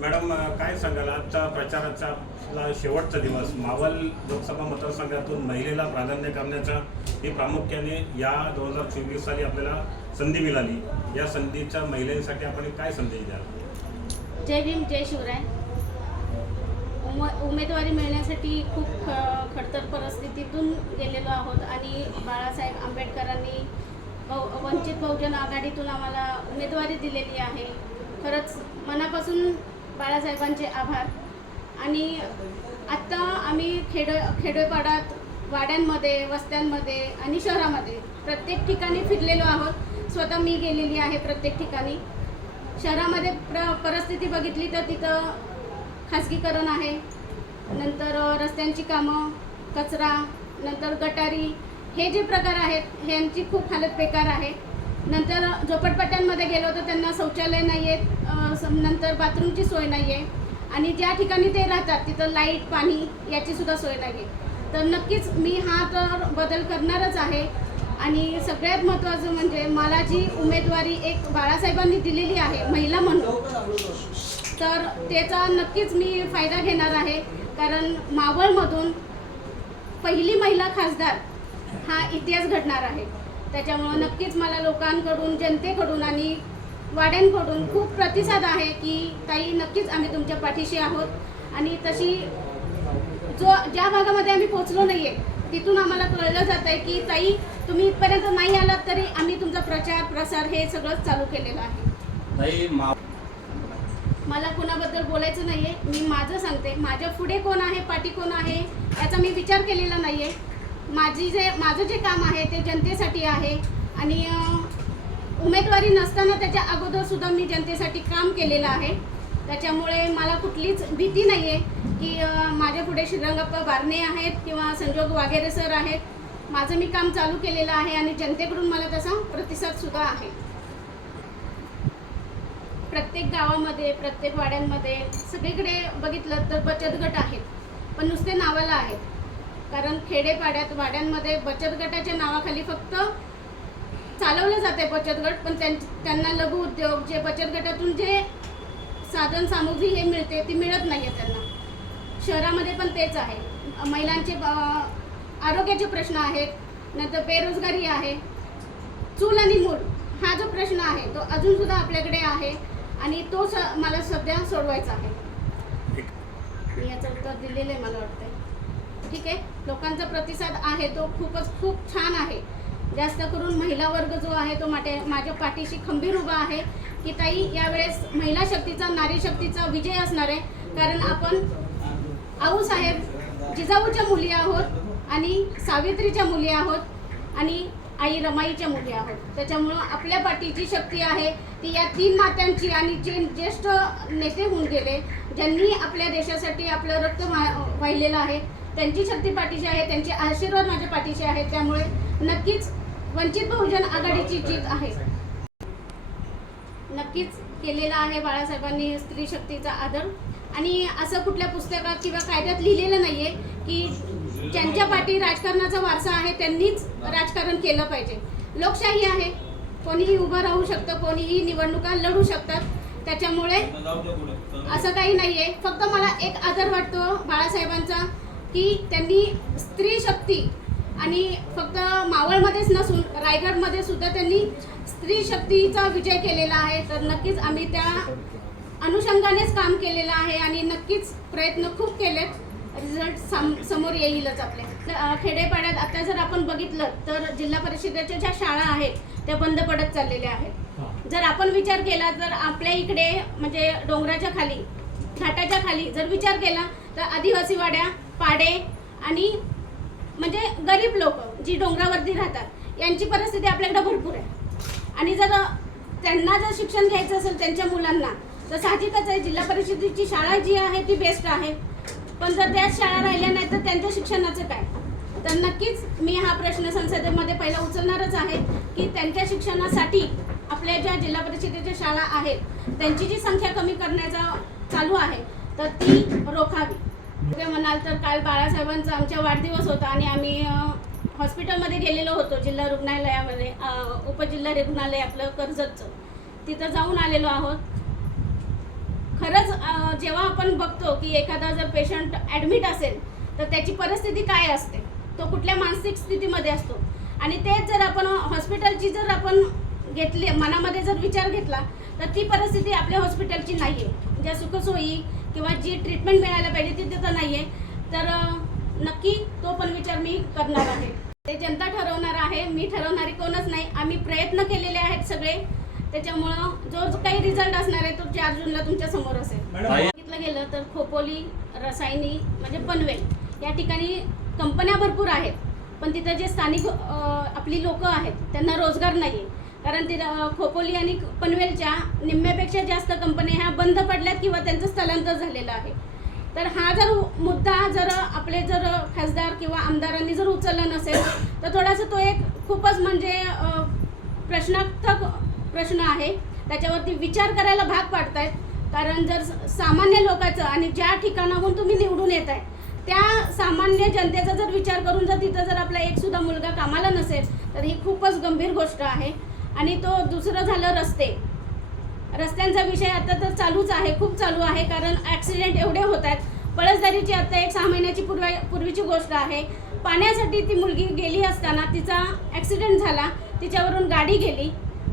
Madam काय सांगाल? आजचा प्रचाराचा आपला शेवटचा दिवस मावल लोकसभा मतदारसंघातून महिलेला प्राधान्य करण्याचा ही प्रामुख्याने या दोन हजार चोवीस साली आपल्याला संधी मिळाली. या संधीच्या महिलांसाठी आपण काय संदेश द्याल? जय भीम जय शिवराय. उम उमेदवारी मिळण्यासाठी खूप ख खडतर परिस्थितीतून गेलेलो आहोत आणि बाळासाहेब आंबेडकरांनी वंचित बहुजन आघाडीतून आम्हाला उमेदवारी दिलेली आहे. खरंच मनापासून बाळासाहेबांचे आभार. आणि आत्ता आम्ही खेड खेडोपाड्यात वाड्यांमध्ये वस्त्यांमध्ये आणि शहरामध्ये प्रत्येक ठिकाणी फिरलेलो आहोत. स्वतः मी गेलेली आहे प्रत्येक ठिकाणी. शहरामध्ये प्र परिस्थिती बघितली तर तिथं खासगीकरण आहे. नंतर रस्त्यांची कामं कचरा नंतर गटारी हे जे प्रकार आहेत ह्यांची खूप हालत बेकार आहे. नंतर झोपडपट्ट्यांमध्ये गेलो तर त्यांना शौचालय नाही आहेत नंतर बाथरूमची सोय नाही आहे आणि ज्या ठिकाणी ते राहतात तिथं लाइट पाणी याचीसुद्धा सोय नाही तर नक्कीच मी हा तर बदल करणारच आहे. आणि सगळ्यात महत्त्वाचं म्हणजे मला जी उमेदवारी एक बाळासाहेबांनी दिलेली आहे महिला म्हणून तर त्याचा नक्कीच मी फायदा घेणार आहे. कारण मावळमधून पहिली महिला खासदार हा इतिहास घडणार आहे. त्याच्यामुळं नक्कीच मला लोकांकडून जनतेकडून आणि वाड्यांकडून खूप प्रतिसाद आहे की ताई नक्कीच आम्ही तुमच्या पाठीशी आहोत. आणि तशी जो ज्या भागामध्ये आम्ही पोचलो नाही आहे तिथून आम्हाला कळलं जात आहे की ताई तुम्ही इथपर्यंत नाही आलात तरी आम्ही तुमचा प्रचार प्रसार हे सगळं चालू केलेलं आहे. मला कुणाबद्दल बोलायचं नाही आहे मी माझं सांगते. माझ्या पुढे कोण आहे पाठी कोण आहे याचा मी विचार केलेला नाही आहे माझी जे माझं जे काम आहे ते जनतेसाठी आहे. आणि उमेदवारी नसताना त्याच्या अगोदरसुद्धा मी जनतेसाठी काम केलेलं आहे. त्याच्यामुळे मला कुठलीच भीती नाही आहे की माझ्या पुढे श्रीरंगप्पा बारणे आहेत किंवा संजोग वाघेरे सर आहेत. माझं मी काम चालू केलेलं आहे आणि जनतेकडून मला तसा प्रतिसादसुद्धा आहे. प्रत्येक गावामध्ये प्रत्येक वाड्यांमध्ये सगळीकडे बघितलं तर बचत गट आहेत. पण नुसते नावाला आहेत. कारण खेडेपाड्यात वाड्यांमध्ये बचत गटाच्या नावाखाली फक्त चालवलं जाते बचत गट पण त्यां त्यांना लघु उद्योग जे बचत गटातून जे साधन सामुग्री हे मिळते ती मिळत नाही आहे त्यांना. शहरामध्ये पण तेच आहे. महिलांचे आरोग्याचे प्रश्न आहेत नंतर बेरोजगारी आहे. चूल आणि मूल हा जो प्रश्न आहे तो अजूनसुद्धा आपल्याकडे आहे आणि तो स मला सध्या सोडवायचा आहे. मी याचं उत्तर दिलेलं आहे मला वाटतं ठीक आहे? लोकांचा प्रतिसाद आहे तो खूपच खूप छान आहे. जास्त करून महिला वर्ग जो आहे तो माटे माझ्या पाठीशी खंबीर उभा आहे की ताई यावेळेस महिला शक्तीचा नारी शक्तीचा विजय असणार आहे. कारण आपण आऊसाहेब जिजाऊच्या मुली आहोत आणि सावित्रीच्या मुली आहोत आणि आई रमाईच्या मुली आहोत. त्याच्यामुळं आपल्या पाठीची शक्ती आहे ती या तीन मात्यांची आणि जे ज्येष्ठ नेते होऊन गेले ज्यांनी आपल्या देशासाठी आपलं रक्त वा- वाहिलेलं आहे त्यांची शक्ती पाठीशी आहे त्यांचे आशीर्वाद माझ्या पाठीशी आहेत त्यामुळे नक्कीच वंचित बहुजन आघाडीची जीत आहे. नक्कीच केलेला आहे बाळासाहेबांनी स्त्री शक्तीचा आदर. आणि असं कुठल्या पुस्तकात किंवा कायद्यात लिहिलेलं नाही आहे की ज्यांच्या पाठी राजकारणाचा वारसा आहे त्यांनीच राजकारण केलं पाहिजे. लोकशाही आहे. कोणीही उभं राहू शकतं कोणीही निवडणुका लढू शकतात. त्याच्यामुळे असं काही नाही आहे फक्त मला एक आदर वाटतो बाळासाहेबांचा. की त्यांनी स्त्री शक्ती आणि फक्त मावळमध्येच नसून रायगडमध्ये सुद्धा त्यांनी स्त्री शक्तीचा विजय केलेला आहे. तर नक्कीच आम्ही त्या अनुषंगानेच काम केलेलं आहे आणि नक्कीच प्रयत्न खूप केलेत. रिझल्ट साम समोर येईलच आपले. खेडेपाड्यात आता जर आपण बघितलं तर जिल्हा परिषदेच्या ज्या शाळा आहेत त्या बंद पडत चाललेल्या आहेत. जर आपण विचार केला तर आपल्या इकडे म्हणजे डोंगराच्या खाली घाटाच्या खाली जर विचार केला तर आदिवासी वाड्या पाडे आणि म्हणजे गरीब लोक जी डोंगरावरती राहतात यांची परिस्थिती आपल्याकडे भरपूर आहे. आणि जर त्यांना जर शिक्षण घ्यायचं असेल त्यांच्या मुलांना तर साहजिकच आहे. जिल्हा परिषदेची शाळा जी आहे ती बेस्ट आहे. पण जर त्याच शाळा राहिल्या नाही तर त्यांच्या शिक्षणाचं काय? तर नक्कीच मी हा प्रश्न संसदेमध्ये पहिला उचलणारच आहे की त्यांच्या शिक्षणासाठी आपल्या ज्या जिल्हा परिषदेच्या शाळा आहेत त्यांची जी संख्या कमी करण्याचा चालू आहे तर ती रोखावी. ते म्हणाल तर काल बाळासाहेबांचा आमच्या वाढदिवस होता आणि आम्ही हॉस्पिटलमध्ये गेलेलो होतो जिल्हा रुग्णालयामध्ये उपजिल्हा रुग्णालय आपलं कर्जतचं. तिथं जाऊन आलेलो आहोत. खरंच जेव्हा आपण बघतो की एखादा जर पेशंट ॲडमिट असेल तर त्याची परिस्थिती काय असते? तो कुठल्या मानसिक स्थितीमध्ये असतो? आणि तेच जर आपण हॉस्पिटलची जर आपण घेतली मनामध्ये जर विचार घेतला तर ती परिस्थिती आपल्या हॉस्पिटलची नाही आहे ज्या सुखसोयी किंवा जी ट्रीटमेंट मिळायला पाहिजे ती तिथं नाही आहे तर नक्की तो पण विचार मी करणार आहे. ते जनता ठरवणार आहे मी ठरवणारी कोणच नाही. आम्ही प्रयत्न केलेले आहेत सगळे. त्याच्यामुळं जो जो काही रिझल्ट असणार आहे तो चार जूनला तुमच्यासमोर असेल. बघितलं गेलं तर खोपोली रसायनी म्हणजे पनवेल या ठिकाणी कंपन्या भरपूर आहेत. पण तिथं जे स्थानिक आपली लोक आहेत त्यांना रोजगार नाही आहे कारण ती खोपोली आणि पनवेलच्या निम्म्यापेक्षा जास्त कंपन्या ह्या बंद पडल्यात किंवा त्यांचं स्थलांतर झालेलं आहे. तर हा जर मुद्दा जर आपले जर खासदार किंवा आमदारांनी जर उचलला नसेल तर थोडासा तो एक खूपच म्हणजे प्रश्नार्थक प्रश्न आहे. त्याच्यावरती विचार करायला भाग पाडत आहेत कारण जर सामान्य लोकांचं आणि ज्या ठिकाणाहून तुम्ही निवडून येत आहे त्या सामान्य जनतेचा जर विचार करून जर तिथं जर आपला एकसुद्धा मुलगा कामाला नसेल तर ही खूपच गंभीर गोष्ट आहे. आणि तो दुसरं झालं रस्ते. रस्त्यांचा विषय आता तर चालूच आहे खूप चालू आहे कारण ॲक्सिडेंट एवढे होत आहेत. पळसदारीची आता एक सहा महिन्याची पूर्व पूर्वीची गोष्ट आहे. पाण्यासाठी ती मुलगी गेली असताना तिचा ॲक्सिडेंट झाला तिच्यावरून गाडी गेली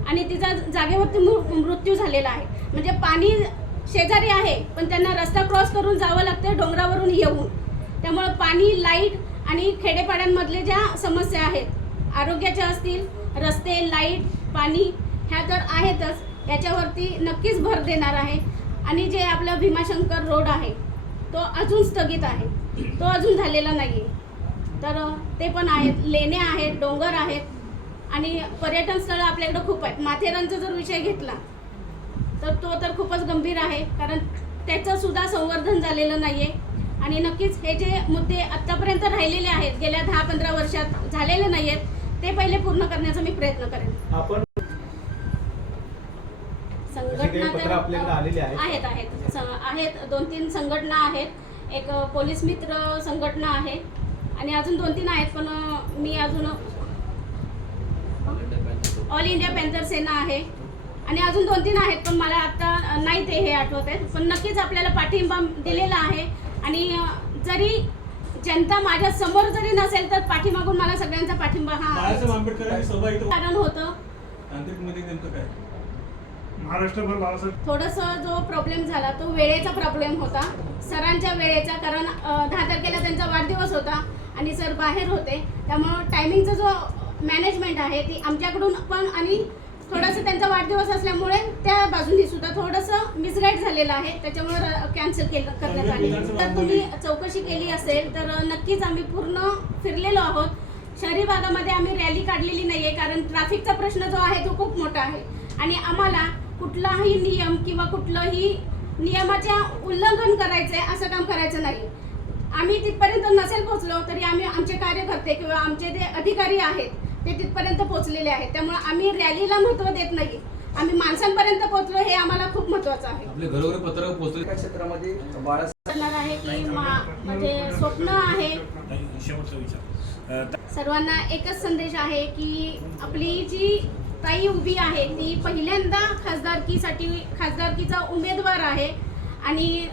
आणि तिचा जागेवरती मृ- मृत्यू झालेला आहे. म्हणजे पाणी शेजारी आहे पण त्यांना रस्ता क्रॉस करून जावं लागतं डोंगरावरून येऊन. त्यामुळं पाणी लाइट आणि खेडेपाड्यांमधले ज्या समस्या आहेत आरोग्याच्या असतील रस्ते लाइट पाणी ह्या तर आहेतच याच्यावरती नक्कीच भर देणार आहे. आणि जे आपलं भीमाशंकर रोड आहे तो अजून स्थगित आहे. तो अजून झालेला नाही आहे तर ते पण आहेत लेणे आहेत डोंगर आहेत. आणि पर्यटन स्थळं आपल्याकडं खूप आहेत. माथेरानचा जर विषय घेतला तर तो तर खूपच गंभीर आहे. कारण त्याचं सुद्धा संवर्धन झालेलं नाही आहे आणि नक्कीच हे जे मुद्दे आत्तापर्यंत राहिलेले आहेत गेल्या दहा पंधरा वर्षात झालेले नाही आहेत ते पहिले पूर्ण करण्याचा मी प्रयत्न करेन. आपण संघटना आहेत? आहेत आहेत. स- आहेत. दोन तीन संघटना आहेत. एक पोलीस मित्र संघटना आहे. आणि अजून दोन तीन आहेत पण मी अजून ऑल इंडिया पॅन्थर सेना आहे. आणि अजून दोन तीन आहेत पण मला आता नाही ते हे आठवत आहेत. पण नक्कीच आपल्याला पाठिंबा दिलेला आहे. आणि जरी जनता माझ्यासमोर जरी नसेल तर पाठीमागून मला सगळ्यांचा पाठिंबा हा आहे. बाळासाहेब कारण होतं. तांत्रिकमध्ये नेमकं काय? महाराष्ट्रभर बाळासाहेब थोडंसं जो प्रॉब्लेम झाला तो वेळेचा प्रॉब्लेम होता. सरांच्या वेळेचा कारण अ, दहा तारखेला त्यांचा वाढदिवस होता आणि सर बाहेर होते. त्यामुळं टायमिंगचा जो मॅनेजमेंट आहे ती आमच्याकडून पण आणि थोडंसं त्यांचा वाढदिवस असल्यामुळे त्या बाजूनी सुद्धा थोडंसं मिसगाईड झालेलं आहे. त्याच्यामुळे कॅन्सल केलं करण्यात आली. तर तुम्ही चौकशी केली असेल तर नक्कीच आम्ही पूर्ण फिरलेलो आहोत. शहरी भागामध्ये आम्ही रॅली काढलेली नाही आहे कारण ट्रॅफिकचा प्रश्न जो आहे तो खूप मोठा आहे. आणि आम्हाला कुठलाही नियम किंवा कुठलंही नियमाच्या उल्लंघन करायचं आहे असं काम करायचं नाही. आम्ही तिथपर्यंत नसेल पोहोचलो तरी आम्ही आमचे कार्यकर्ते किंवा आमचे जे अधिकारी आहेत ते तिथपर्यंत पोहोचलेले आहेत. त्यामुळे आम्ही रॅलीला महत्त्व देत नाही. आम्ही माणसांपर्यंत पोहोचलो हे आम्हाला खूप महत्त्वाचं आहे. आपले घरोघरी पत्रक पोहोचले. त्या क्षेत्रामध्ये बाळासाहेब आहे की मा- म्हणजे स्वप्न आहे. सर्वांना एकच संदेश आहे की आपली जी ताई उभी आहे ती पहिल्यांदा खासदारकीसाठी खासदारकीचा उमेदवार आहे. आणि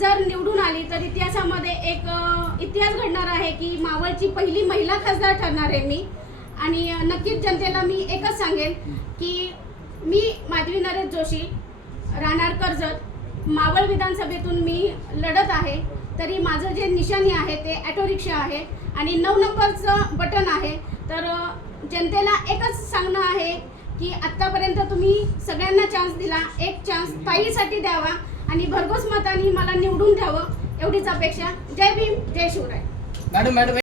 जर निवडून आली तर इतिहासामध्ये एक इतिहास घडणार आहे की मावळची पहिली महिला खासदार ठरणार आहे मी. आणि नक्कीच जनतेला मी एकच सांगेन की मी माधवी नरेश जोशी राहणार कर्जत मावळ विधानसभेतून मी लढत आहे. तरी माझं जे निशाणी आहे ते ॲटो रिक्षा आहे आणि नऊ नंबरचं बटन आहे. तर जनतेला एकच सांगणं आहे की आत्तापर्यंत तुम्ही सगळ्यांना चान्स दिला. एक चान्स ताईसाठी द्यावा आणि भरघोस मतांनी मला निवडून द्यावं एवढीच अपेक्षा. जय भीम जय शिवराय. Madam madam